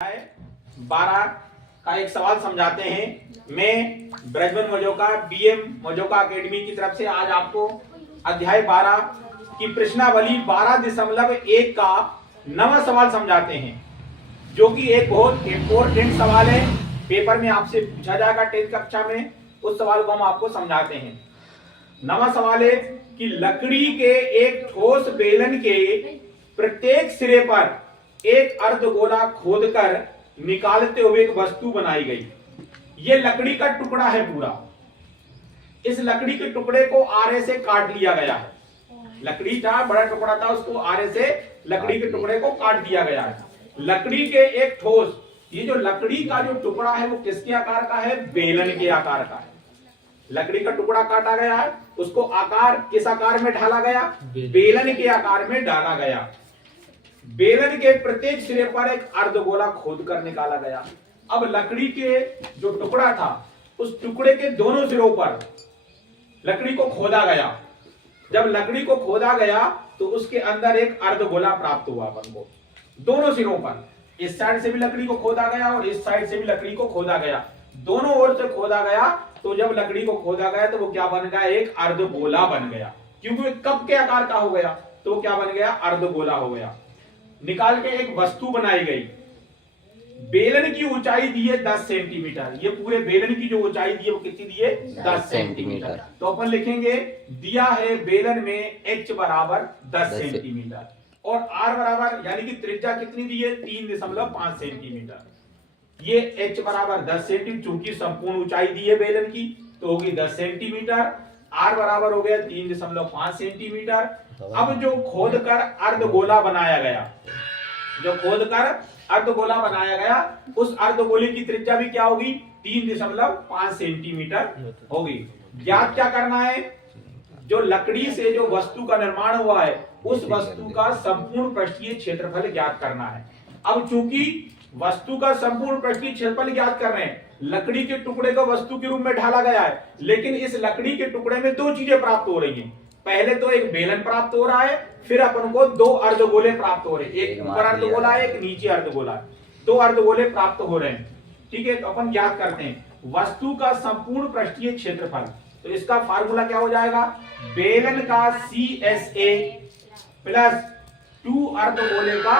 12 का एक सवाल समझाते हैं। मैं ब्रजमन मजोका बीएम मजोका एकेडमी की तरफ से आज आपको अध्याय 12 की प्रश्नावली 12.1 का नवा सवाल समझाते हैं, जो कि एक बहुत इंपॉर्टेंट सवाल है। पेपर में आपसे पूछा जाएगा 10th कक्षा में। उस सवाल को हम आपको समझाते हैं। नवा सवाल है कि लकड़ी के एक ठोस बेलन के प्रत्येक सिरे पर एक अर्धगोला खोदकर निकालते हुए एक वस्तु बनाई गई। यह लकड़ी का टुकड़ा है पूरा। इस लकड़ी के टुकड़े को आरे से काट लिया गया है। लकड़ी था, बड़ा टुकड़ा था, उसको आरे से लकड़ी के टुकड़े को काट दिया गया है। लकड़ी के एक ठोस, ये जो लकड़ी का जो टुकड़ा है वो किसके आकार का है? बेलन के आकार का है। लकड़ी का टुकड़ा काटा गया है, उसको आकार किस आकार में ढाला गया? बेलन के आकार में डाला गया। बेलन के प्रत्येक सिरे पर एक अर्धगोला खोद कर निकाला गया। अब लकड़ी के जो टुकड़ा था, उस टुकड़े के दोनों सिरों पर लकड़ी को खोदा गया। जब लकड़ी को खोदा गया तो उसके अंदर एक अर्धगोला प्राप्त हुआ अपन को। दोनों सिरों पर, इस साइड से भी लकड़ी को खोदा गया और इस साइड से भी लकड़ी को खोदा गया। दोनों ओर से खोदा गया, तो जब लकड़ी को खोदा गया तो वो क्या बन गया? एक अर्धगोला बन गया। क्योंकि कप के आकार का हो गया तो वो क्या बन गया? अर्धगोला हो गया। निकाल के एक वस्तु बनाई गई। बेलन की ऊंचाई दी है 10 सेंटीमीटर। ये पूरे बेलन की जो ऊंचाई दी है वो कितनी दी है? 10 सेंटीमीटर। तो अपन लिखेंगे दिया है बेलन में h बराबर 10 सेंटीमीटर और r बराबर यानी कि त्रिज्या कितनी दी है? 3.5 सेंटीमीटर। ये h बराबर 10 सेंटीमीटर, चूंकि संपूर्ण ऊंचाई दी है बेलन की तो होगी 10 सेंटीमीटर। r बराबर हो गया 3.5 सेंटीमीटर। अब जो खोदकर अर्धगोला बनाया गया, जो खोदकर अर्धगोला बनाया गया, उस अर्धगोले की त्रिज्या भी क्या होगी? 3.5 सेंटीमीटर होगी। ज्ञात क्या करना है? जो लकड़ी से जो वस्तु का निर्माण हुआ है, उस वस्तु का संपूर्ण पृष्ठीय क्षेत्रफल ज्ञात करना है। अब चूंकि वस्तु का संपूर्ण पृष्ठीय क्षेत्रफल ज्ञात कर रहे हैं, लकड़ी के टुकड़े को वस्तु के रूप में ढाला गया है, लेकिन इस लकड़ी के टुकड़े में दो चीजें प्राप्त हो रही हैं। पहले तो एक बेलन प्राप्त हो रहा है, फिर अपन को दो अर्धगोले प्राप्त हो रहे हैं। एक ऊपर अर्धगोला है, एक नीचे अर्धगोला है। दो अर्धगोले प्राप्त हो रहे हैं। ठीक है, तो अपन ज्ञात करते हैं वस्तु का संपूर्ण पृष्ठीय क्षेत्रफल। तो इसका फार्मूला क्या हो जाएगा? बेलन का CSA प्लस 2 अर्धगोले का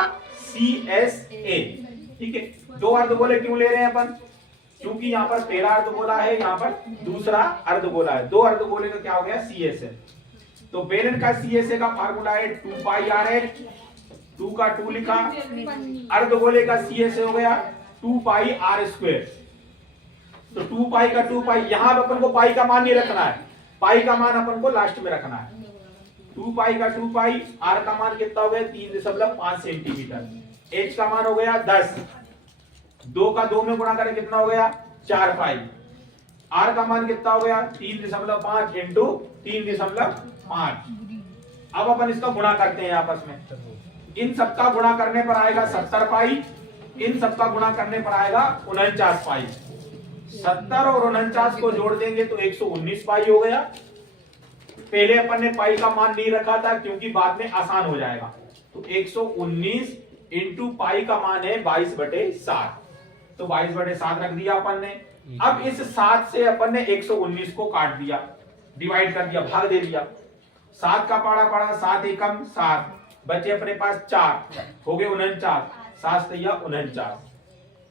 CSA। ठीक है, दो अर्धगोले क्यों ले रहे हैं अपन? क्योंकि यहाँ पर पहला अर्धगोला है, यहाँ पर दूसरा अर्धगोला है। दो अर्धगोले का क्या हो गया? CSA। तो बेलन का CSA का फार्मूला है 2 पाई RH। 2 का 2 लिखा। अर्धगोले का CSA हो गया 2 पाई R²। तो 2 पाई का 2 पाई, यहां अपन को पाई का मान नहीं रखना है, पाई का मान अपन को लास्ट में रखना है। 2 पाई का 2 पाई, R का मान कितना हो गया? 3.5 सेंटीमीटर। H का मान हो गया 10। 2 का 2 में गुणा करें कितना हो गया? 4 पाई। R का मान कितना हो गया? 3.5 इंटू 3.5। अब अपन इसका गुणा करते हैं आपस में। इन सबका गुणा करने पर आएगा 70 पाई, इन सबका गुणा करने पर आएगा 49 पाई। 70 और 49 को जोड़ देंगे तो 119 पाई हो गया। पहले अपन ने पाई का मान नहीं रखा था क्योंकि बाद में आसान हो जाएगा। तो 119 इंटू पाई का मान है 22/7। तो 22/7 रख दिया अपन ने। अब इस 7 से अपन ने 119 को काट दिया, डिवाइड कर दिया, भाग दे दिया। 7 का पाड़ा पड़ा, 7 एकम 7, बचे अपने पास 4, हो गए 49। 7 से 49।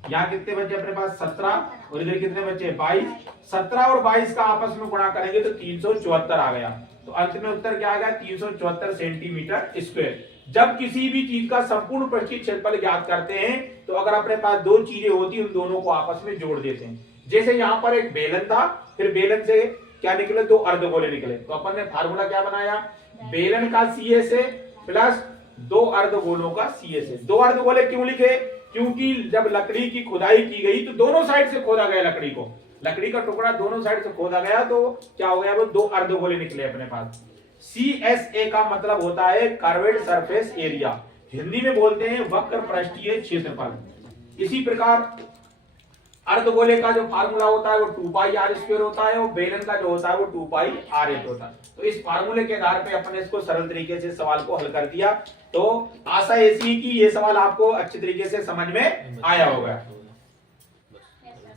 यहाँ कितने बचे अपने पास? 17 और इधर कितने बचे? 22। 17 और 22 का आपस में गुणा करेंगे तो 374 आ गया। तो अंत में उत्तर क्या आ गया? 374 सेंटीमीटर स्क्वायर। जब किसी भी चीज का संपूर्ण पृष्ठीय क्षेत्रफल ज्ञात करते हैं तो अगर अपने पास दो चीजें होती, उन दोनों को आपस में जोड़ देते हैं। जैसे यहाँ पर एक बेलन था, फिर बेलन से क्या निकले? दो अर्धगोले निकले। तो अपन ने फार्मूला क्या बनाया? बेलन का CSA प्लस दो अर्धगोलों का CSA। दो अर्धगोले क्यों लिखे? क्योंकि जब लकड़ी की खुदाई की गई तो दोनों साइड से खोदा गया लकड़ी को, लकड़ी का टुकड़ा दोनों साइड से खोदा गया तो क्या हो गया? वो दो अर्धगोले निकले अपने पास। CSA का मतलब होता है कर्वेड सरफेस एरिया, हिंदी में बोलते हैं वक्र पृष्ठीय क्षेत्रफल। इसी प्रकार अर्धगोले का जो फार्मूला होता है वो 2 पाई आर स्क्वायर होता है और बेलन का जो होता है वो 2 पाई आर एट होता है। तो इस फार्मूले के आधार पे अपने इसको सरल तरीके से सवाल को हल कर दिया। तो आशा ऐसी कि ये सवाल आपको अच्छे तरीके से समझ में आया होगा।